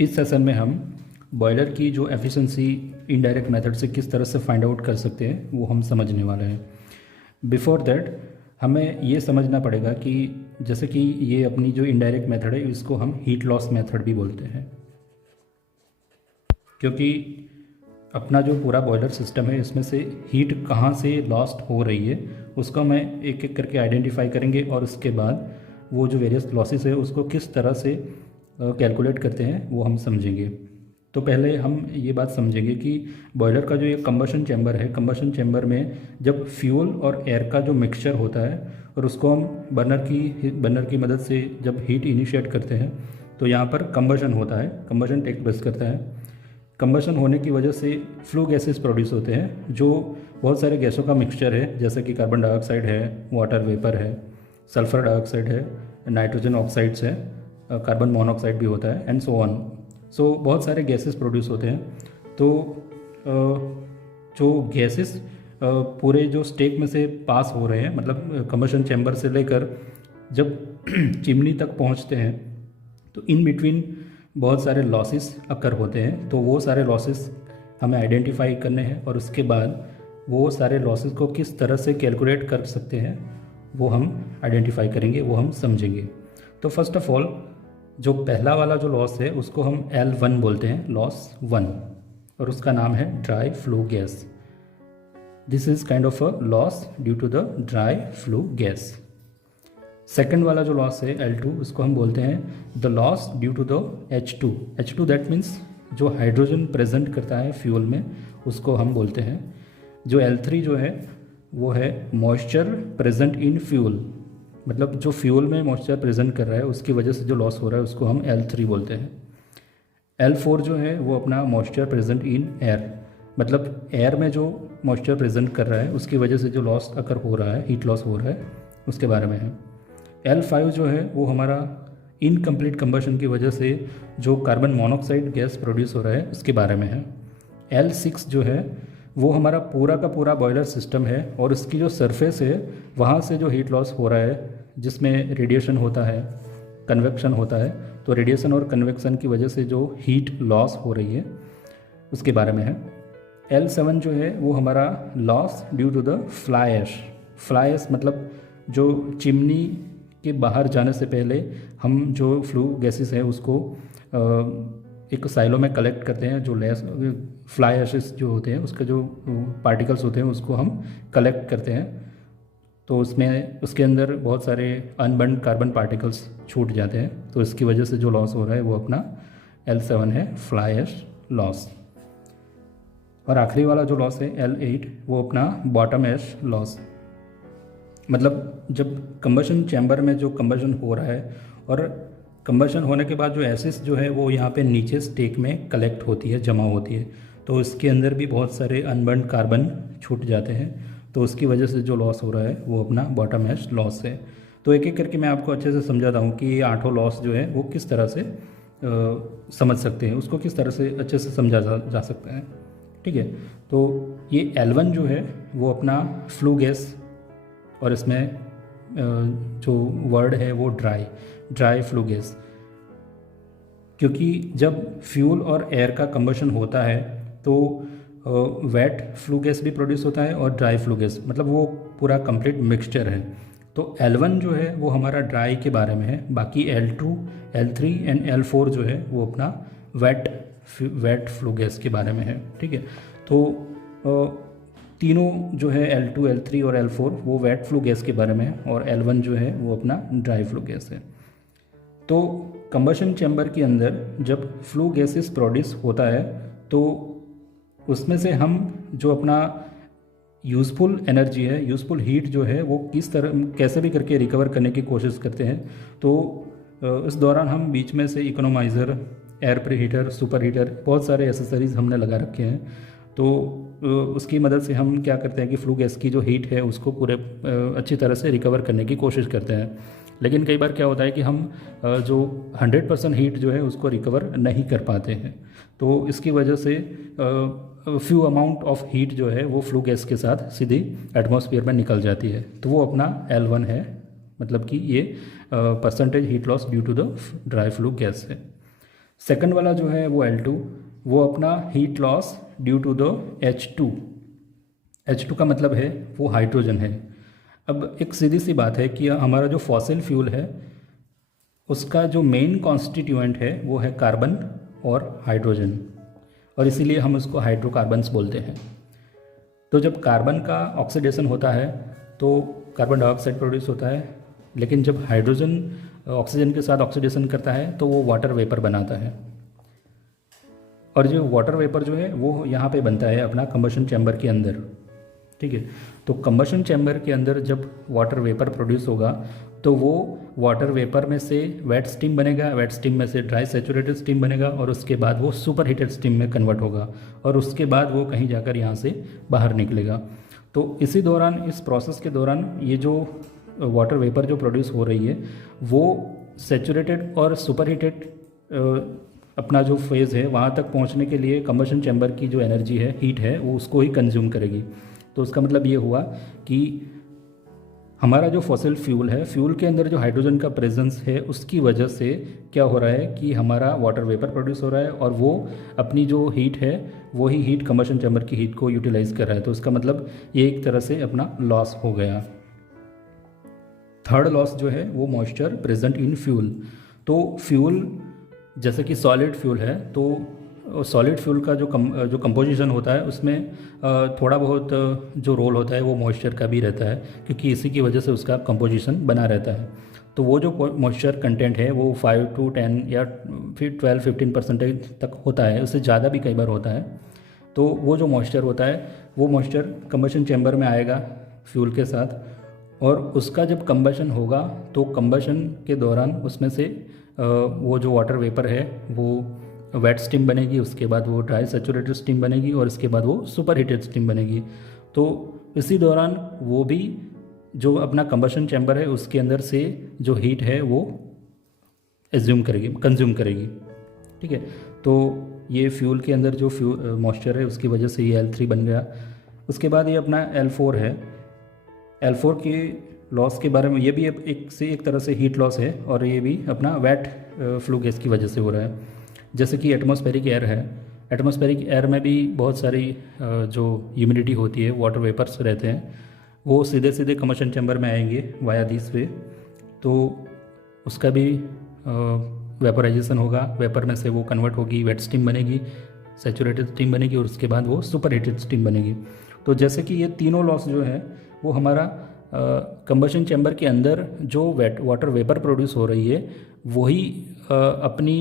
इस सेशन में हम बॉयलर की जो एफिशिएंसी इनडायरेक्ट मेथड से किस तरह से फाइंड आउट कर सकते हैं वो हम समझने वाले हैं। बिफोर दैट हमें ये समझना पड़ेगा कि जैसे कि ये अपनी जो इनडायरेक्ट मेथड है इसको हम हीट लॉस मेथड भी बोलते हैं, क्योंकि अपना जो पूरा बॉयलर सिस्टम है इसमें से हीट कहाँ से लॉस्ट हो रही है उसको हमें एक एक करके आइडेंटिफाई करेंगे और उसके बाद वो जो वेरियस लॉसेस है उसको किस तरह से कैलकुलेट करते हैं वो हम समझेंगे। तो पहले हम ये बात समझेंगे कि बॉयलर का जो ये कंबशन चैम्बर है, कंबशन चैम्बर में जब फ्यूल और एयर का जो मिक्सचर होता है और उसको हम बर्नर की मदद से जब हीट इनिशिएट करते हैं तो यहाँ पर कंबशन होता है, कंबशन टेक प्लेस करता है। कंबशन होने की वजह से फ्लू गैसेस प्रोड्यूस होते हैं जो बहुत सारे गैसों का मिक्सचर है, जैसे कि कार्बन डाइऑक्साइड है, वाटर वेपर है, सल्फर डाइऑक्साइड है, नाइट्रोजन ऑक्साइड्स है, कार्बन मोनोऑक्साइड भी होता है एंड सो ऑन। सो बहुत सारे गैसेस प्रोड्यूस होते हैं। तो जो गैसेस पूरे जो स्टेक में से पास हो रहे हैं, मतलब कंबशन चैम्बर से लेकर जब चिमनी तक पहुंचते हैं तो इन बिटवीन बहुत सारे लॉसेस अकर होते हैं। तो वो सारे लॉसेस हमें आइडेंटिफाई करने हैं और उसके बाद वो सारे लॉसेस को किस तरह से कैलकुलेट कर सकते हैं वो हम आइडेंटिफाई करेंगे, वो हम समझेंगे। तो फर्स्ट ऑफ ऑल जो पहला वाला जो लॉस है उसको हम L1 बोलते हैं, लॉस 1, और उसका नाम है dry flue gas. This is kind of a loss due to the dry flue gas. Second वाला जो लॉस है L2 उसको हम बोलते हैं the loss due to the H2। H2 that means जो हाइड्रोजन प्रेजेंट करता है फ्यूल में उसको हम बोलते हैं। जो L3 जो है वो है मॉइस्चर प्रेजेंट इन फ्यूल, मतलब जो फ्यूल में मॉइस्चर प्रेजेंट कर रहा है उसकी वजह से जो लॉस हो रहा है उसको हम L3 बोलते हैं। L4 जो है वो अपना मॉइस्चर प्रेजेंट इन एयर, मतलब एयर में जो मॉइस्चर प्रेजेंट कर रहा है उसकी वजह से जो लॉस अकर हो रहा है, हीट लॉस हो रहा है, उसके बारे में है। L5 जो है वो हमारा इनकम्प्लीट कंबशन की वजह से जो कार्बन मोनोऑक्साइड गैस प्रोड्यूस हो रहा है उसके बारे में है। L6 जो है वो हमारा पूरा का पूरा बॉयलर सिस्टम है और उसकी जो सरफेस है वहाँ से जो हीट लॉस हो रहा है, जिसमें रेडिएशन होता है, कन्वेक्शन होता है, तो रेडिएशन और कन्वेक्शन की वजह से जो हीट लॉस हो रही है उसके बारे में है। L7 जो है वो हमारा loss due to the fly ash. Fly ash मतलब जो चिमनी के बाहर जाने से पहले हम जो फ्लू गैसेस है उसको एक साइलो में कलेक्ट करते हैं। जो लेस फ्लाई ऐशेस जो होते हैं उसके जो पार्टिकल्स होते हैं उसको हम कलेक्ट करते हैं, तो उसमें उसके अंदर बहुत सारे अनबर्न्ड कार्बन पार्टिकल्स छूट जाते हैं, तो इसकी वजह से जो लॉस हो रहा है वो अपना L7 है, फ्लाई ऐश लॉस। और आखिरी वाला जो लॉस है L8 वो अपना बॉटम ऐश लॉस, मतलब जब कंबशन चैम्बर में जो कंबशन हो रहा है और कंबशन होने के बाद जो एसिड जो है वो यहाँ पे नीचे स्टेक में कलेक्ट होती है, जमा होती है, तो इसके अंदर भी बहुत सारे अनबर्न्ड कार्बन छूट जाते हैं, तो उसकी वजह से जो लॉस हो रहा है वो अपना बॉटम ऐश लॉस है। तो एक एक करके मैं आपको अच्छे से समझाता हूँ कि ये 8 लॉस जो है वो किस तरह से समझ सकते हैं, उसको किस तरह से अच्छे से समझा जा सकता है। ठीक है, तो ये L1 जो है वो अपना फ्लू गैस, और इसमें जो वर्ड है वो ड्राई फ्लू गैस, क्योंकि जब फ्यूल और एयर का कंबशन होता है तो वेट फ्लू गैस भी प्रोड्यूस होता है और ड्राई फ्लू गैस, मतलब वो पूरा कंप्लीट मिक्सचर है। तो L1 जो है वो हमारा ड्राई के बारे में है, बाकी L2, L3 एंड L4 जो है वो अपना वेट फ्लू गैस के बारे में है। ठीक है, तो तीनों जो है L2, L3 और L4 वो वेट फ्लू गैस के बारे में है और L1 जो है वो अपना ड्राई फ्लू गैस है। तो कंबशन चैम्बर के अंदर जब फ्लू गैसेस प्रोड्यूस होता है तो उसमें से हम जो अपना यूज़फुल एनर्जी है, यूज़फुल हीट जो है वो किस तरह कैसे भी करके रिकवर करने की कोशिश करते हैं। तो इस दौरान हम बीच में से economiser, air pre heater, super heater, बहुत सारे एसेसरीज़ हमने लगा रखे हैं, तो उसकी मदद से हम क्या करते हैं कि फ्लू गैस की जो हीट है उसको पूरे अच्छी तरह से रिकवर करने की कोशिश करते हैं। लेकिन कई बार क्या होता है कि हम जो 100% हीट जो है उसको रिकवर नहीं कर पाते हैं, तो इसकी वजह से फ्यू अमाउंट ऑफ हीट जो है वो फ्लू गैस के साथ सीधी एटमॉस्फेयर में निकल जाती है, तो वो अपना L1 है, मतलब कि ये percentage heat loss due to the dry flue gas है। सेकंड वाला जो है वो L2, वो अपना heat loss due to the H2। H2 का मतलब है वो हाइड्रोजन है। अब एक सीधी सी बात है कि हमारा जो फॉसिल फ्यूल है उसका जो मेन कॉन्स्टिट्यूएंट है वो है कार्बन और हाइड्रोजन, और इसीलिए हम उसको हाइड्रोकार्बन्स बोलते हैं। तो जब कार्बन का ऑक्सीडेशन होता है तो कार्बन डाइऑक्साइड प्रोड्यूस होता है, लेकिन जब हाइड्रोजन ऑक्सीजन के साथ ऑक्सीडेशन करता है तो वो वाटर वेपर बनाता है। और जो वाटर वेपर जो है वो यहाँ पे बनता है अपना कंबशन चैम्बर के अंदर, ठीक है। तो कंबशन चैम्बर के अंदर जब वाटर वेपर प्रोड्यूस होगा तो वो वाटर वेपर में से वेट स्टीम बनेगा, वेट स्टीम में से ड्राई सैचुरेटेड स्टीम बनेगा, और उसके बाद वो सुपर हीटेड स्टीम में कन्वर्ट होगा, और उसके बाद वो कहीं जाकर यहाँ से बाहर निकलेगा। तो इसी दौरान, इस प्रोसेस के दौरान, ये जो वाटर वेपर जो प्रोड्यूस हो रही है वो सैचुरेटेड और सुपर हीटेड अपना जो फेज़ है वहाँ तक पहुँचने के लिए कंबशन चैम्बर की जो एनर्जी है, हीट है, वो उसको ही कंज्यूम करेगी। तो उसका मतलब ये हुआ कि हमारा जो फॉसिल फ्यूल है, फ्यूल के अंदर जो हाइड्रोजन का प्रेजेंस है उसकी वजह से क्या हो रहा है कि हमारा वाटर वेपर प्रोड्यूस हो रहा है, और वो अपनी जो हीट है वही हीट कंबशन चैम्बर की हीट को यूटिलाइज कर रहा है। तो उसका मतलब ये एक तरह से अपना लॉस हो गया। थर्ड लॉस जो है वो मॉइस्चर प्रेजेंट इन फ्यूल। तो फ्यूल जैसे कि सॉलिड फ्यूल है, तो सॉलिड फ्यूल का जो कंपोजिशन होता है उसमें थोड़ा बहुत जो रोल होता है वो मॉइस्चर का भी रहता है, क्योंकि इसी की वजह से उसका कंपोजिशन बना रहता है। तो वो जो मॉइस्चर कंटेंट है वो 5 to 10 या फिर 12-15% तक होता है, उससे ज़्यादा भी कई बार होता है। तो वो जो मॉइस्चर होता है वो मॉइस्चर कंबशन चैम्बर में आएगा फ्यूल के साथ, और उसका जब कंबशन होगा तो कंबशन के दौरान उसमें से वो जो वाटर वेपर है वो वेट स्टीम बनेगी, उसके बाद वो ड्राई सैचुरेटेड स्टीम बनेगी, और इसके बाद वो सुपर हीटेड स्टीम बनेगी। तो इसी दौरान वो भी जो अपना कंबशन चैम्बर है उसके अंदर से जो हीट है वो एज्यूम करेगी, कंज्यूम करेगी, ठीक है। तो ये फ्यूल के अंदर जो मॉइस्चर है उसकी वजह से ये L3 बन गया। उसके बाद ये अपना L4 है। L4 के लॉस के बारे में, ये भी एक तरह से हीट लॉस है, और ये भी अपना वेट फ्लू गैस की वजह से हो रहा है। जैसे कि एटमॉस्फेरिक एयर है, एटमॉस्फेरिक एयर में भी बहुत सारी जो ह्यूमिडिटी होती है, वाटर वेपर्स रहते हैं, वो सीधे सीधे कंबशन चैम्बर में आएंगे वाया दिस वे। तो उसका भी वेपराइजेशन होगा, वेपर में से वो कन्वर्ट होगी, वेट स्टीम बनेगी, सैचुरेटेड स्टीम बनेगी, और उसके बाद वो सुपर हीटेड स्टीम बनेगी। तो जैसे कि ये तीनों लॉस जो है वो हमारा कंबशन चैम्बर के अंदर जो वाटर वेपर प्रोड्यूस हो रही है वही अपनी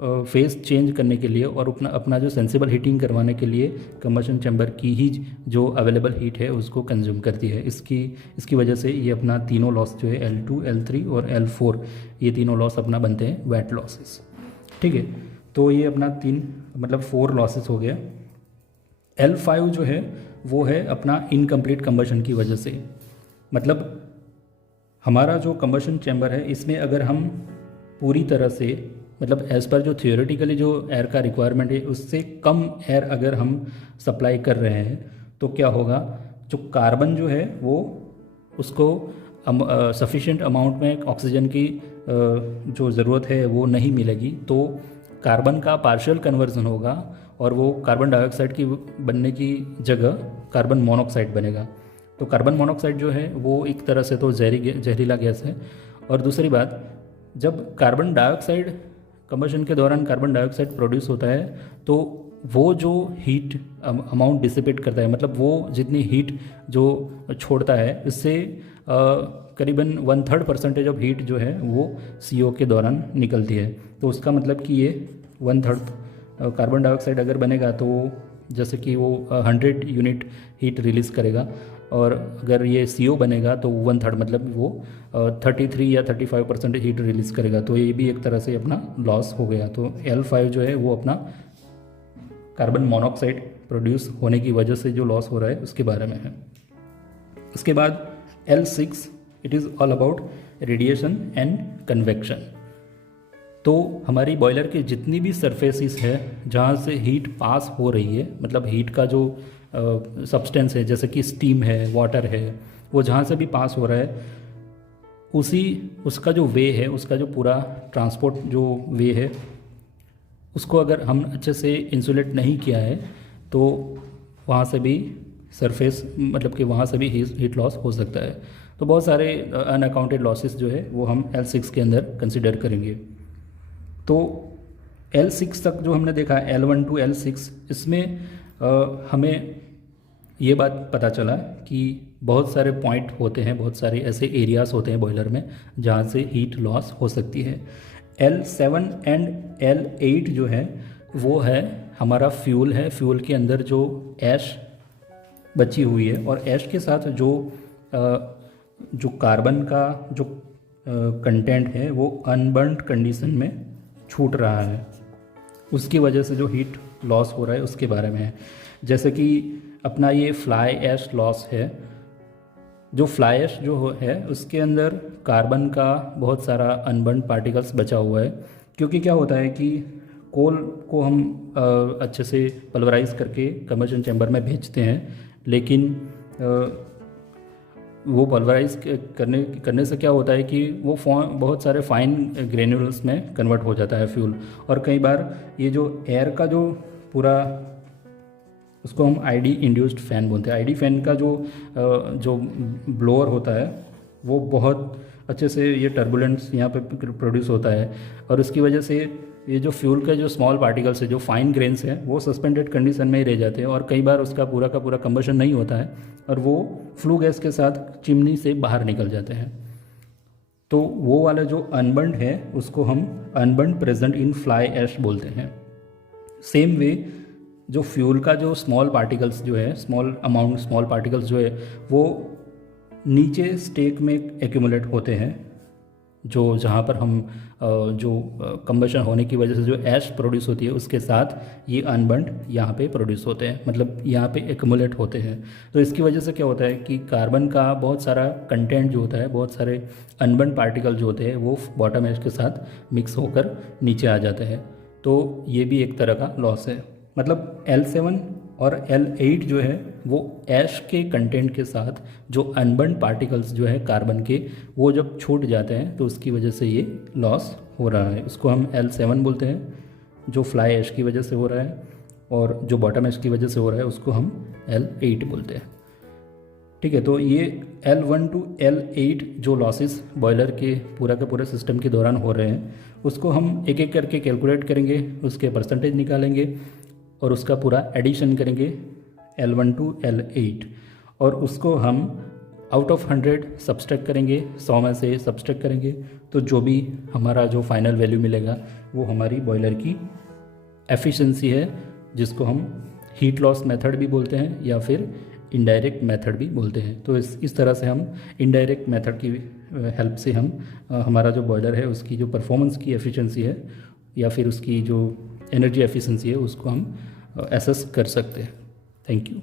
फेज चेंज करने के लिए और अपना जो सेंसिबल हीटिंग करवाने के लिए कंबशन चैम्बर की ही जो अवेलेबल हीट है उसको कंज्यूम करती है। इसकी वजह से ये अपना तीनों लॉस जो है L2, L3 और L4, ये तीनों लॉस अपना बनते हैं वेट लॉसेस, ठीक है। तो ये अपना 4 लॉसेस हो गया। L5 जो है वो है अपना इनकम्प्लीट कंबशन की वजह से। मतलब हमारा जो कंबशन चैम्बर है इसमें अगर हम पूरी तरह से, मतलब एज़ पर जो थियोरेटिकली जो एयर का रिक्वायरमेंट है उससे कम एयर अगर हम सप्लाई कर रहे हैं तो क्या होगा, जो कार्बन जो है वो उसको सफिशिएंट अमाउंट में ऑक्सीजन की जो ज़रूरत है वो नहीं मिलेगी, तो कार्बन का पार्शियल कन्वर्जन होगा और वो कार्बन डाइऑक्साइड की बनने की जगह कार्बन मोनोऑक्साइड बनेगा। तो कार्बन मोनोऑक्साइड जो है वो एक तरह से तो जहरीला गैस है। और दूसरी बात, जब कार्बन डाइऑक्साइड कंबशन के दौरान कार्बन डाइऑक्साइड प्रोड्यूस होता है तो वो जो हीट अमाउंट डिसिपेट करता है, मतलब वो जितनी हीट जो छोड़ता है इससे करीबन 1/3% ऑफ हीट जो है वो CO के दौरान निकलती है। तो उसका मतलब कि ये 1/3 कार्बन डाइऑक्साइड अगर बनेगा तो जैसे कि वो 100 यूनिट हीट रिलीज़ करेगा, और अगर ये CO बनेगा तो 1/3 मतलब वो 33 या 35% हीट रिलीज़ करेगा। तो ये भी एक तरह से अपना लॉस हो गया। तो L5 जो है वो अपना कार्बन मोनोऑक्साइड प्रोड्यूस होने की वजह से जो लॉस हो रहा है उसके बारे में है। उसके बाद L6, it is all about radiation and convection. तो हमारी बॉयलर के जितनी भी सरफेसिस है जहाँ से हीट पास हो रही है, मतलब हीट का जो सब्सटेंस है जैसे कि स्टीम है, वाटर है, वो जहाँ से भी पास हो रहा है उसका जो वे है, उसका जो पूरा ट्रांसपोर्ट जो वे है उसको अगर हम अच्छे से इंसुलेट नहीं किया है तो वहाँ से भी सरफेस मतलब कि वहाँ से भी हीट लॉस हो सकता है। तो बहुत सारे अनअकाउंटेड लॉसेस जो है वो हम L6 के अंदर कंसिडर करेंगे। तो L6 तक जो हमने देखा L1 टू L6, इसमें हमें ये बात पता चला कि बहुत सारे पॉइंट होते हैं, बहुत सारे ऐसे एरियाज़ होते हैं बॉयलर में जहाँ से हीट लॉस हो सकती है। L7 एंड L8 जो है वो है हमारा फ्यूल है। फ्यूल के अंदर जो ऐश बची हुई है और ऐश के साथ जो कार्बन का जो कंटेंट है वो अनबर्न्ड कंडीशन में छूट रहा है, उसकी वजह से जो हीट लॉस हो रहा है उसके बारे में है। जैसे कि अपना ये फ्लाई ऐश लॉस है। जो फ्लाई ऐश जो है उसके अंदर कार्बन का बहुत सारा अनबर्न्ड पार्टिकल्स बचा हुआ है, क्योंकि क्या होता है कि कोल को हम अच्छे से पल्वराइज करके कंबशन चैम्बर में भेजते हैं, लेकिन वो पल्वराइज करने से क्या होता है कि वो बहुत सारे फाइन ग्रेन्यूल्स में कन्वर्ट हो जाता है फ्यूल। और कई बार ये जो एयर का जो पूरा, उसको हम आईडी इंड्यूस्ड फ़ैन बोलते हैं। आईडी फैन का जो ब्लोअर होता है वो बहुत अच्छे से ये टर्बुलेंस यहाँ पे प्रोड्यूस होता है, और उसकी वजह से ये जो फ्यूल के जो स्मॉल पार्टिकल्स है, जो फाइन ग्रेन्स हैं, वो सस्पेंडेड कंडीशन में ही रह जाते हैं और कई बार उसका पूरा का पूरा कंबशन नहीं होता है और वो फ्लू गैस के साथ चिमनी से बाहर निकल जाते हैं। तो वो वाला जो अनबर्न्ड है उसको हम unburned present in fly ash बोलते हैं। सेम वे जो फ्यूल का जो स्मॉल पार्टिकल्स जो है, स्मॉल पार्टिकल्स जो है वो नीचे स्टेक में एक्यूमुलेट होते हैं, जो जहाँ पर हम जो कंबशन होने की वजह से जो ऐश प्रोड्यूस होती है उसके साथ ये अनबर्न्ड यहाँ पे प्रोड्यूस होते हैं, मतलब यहाँ पे एक्यूमुलेट होते हैं। तो इसकी वजह से क्या होता है कि कार्बन का बहुत सारा कंटेंट जो होता है, बहुत सारे अनबर्न्ड पार्टिकल जो होते हैं वो बॉटम ऐश के साथ मिक्स होकर नीचे आ जाते हैं। तो ये भी एक तरह का लॉस है। मतलब L7 और L8 जो है वो ऐश के कंटेंट के साथ जो अनबर्न्ड पार्टिकल्स जो है कार्बन के, वो जब छूट जाते हैं तो उसकी वजह से ये लॉस हो रहा है। उसको हम L7 बोलते हैं जो फ्लाई ऐश की वजह से हो रहा है, और जो बॉटम ऐश की वजह से हो रहा है उसको हम L8 बोलते हैं। ठीक है, तो ये L1 टू L8 जो लॉसेस बॉयलर के पूरे सिस्टम के दौरान हो रहे हैं उसको हम एक एक करके कैलकुलेट करेंगे, उसके परसेंटेज निकालेंगे और उसका पूरा एडिशन करेंगे L1 टू L8, और उसको हम आउट ऑफ 100 सब्सट्रैक्ट करेंगे, 100 में से सब्सट्रैक्ट करेंगे, तो जो भी हमारा जो फाइनल वैल्यू मिलेगा वो हमारी बॉयलर की एफिशिएंसी है, जिसको हम हीट लॉस मेथड भी बोलते हैं या फिर इनडायरेक्ट मेथड भी बोलते हैं। तो इस तरह से हम इनडायरेक्ट मेथड की हेल्प से हम हमारा जो बॉयलर है उसकी जो परफॉर्मेंस की एफिशिएंसी है या फिर उसकी जो एनर्जी एफिशिएंसी है उसको हम असेस कर सकते हैं। Thank you.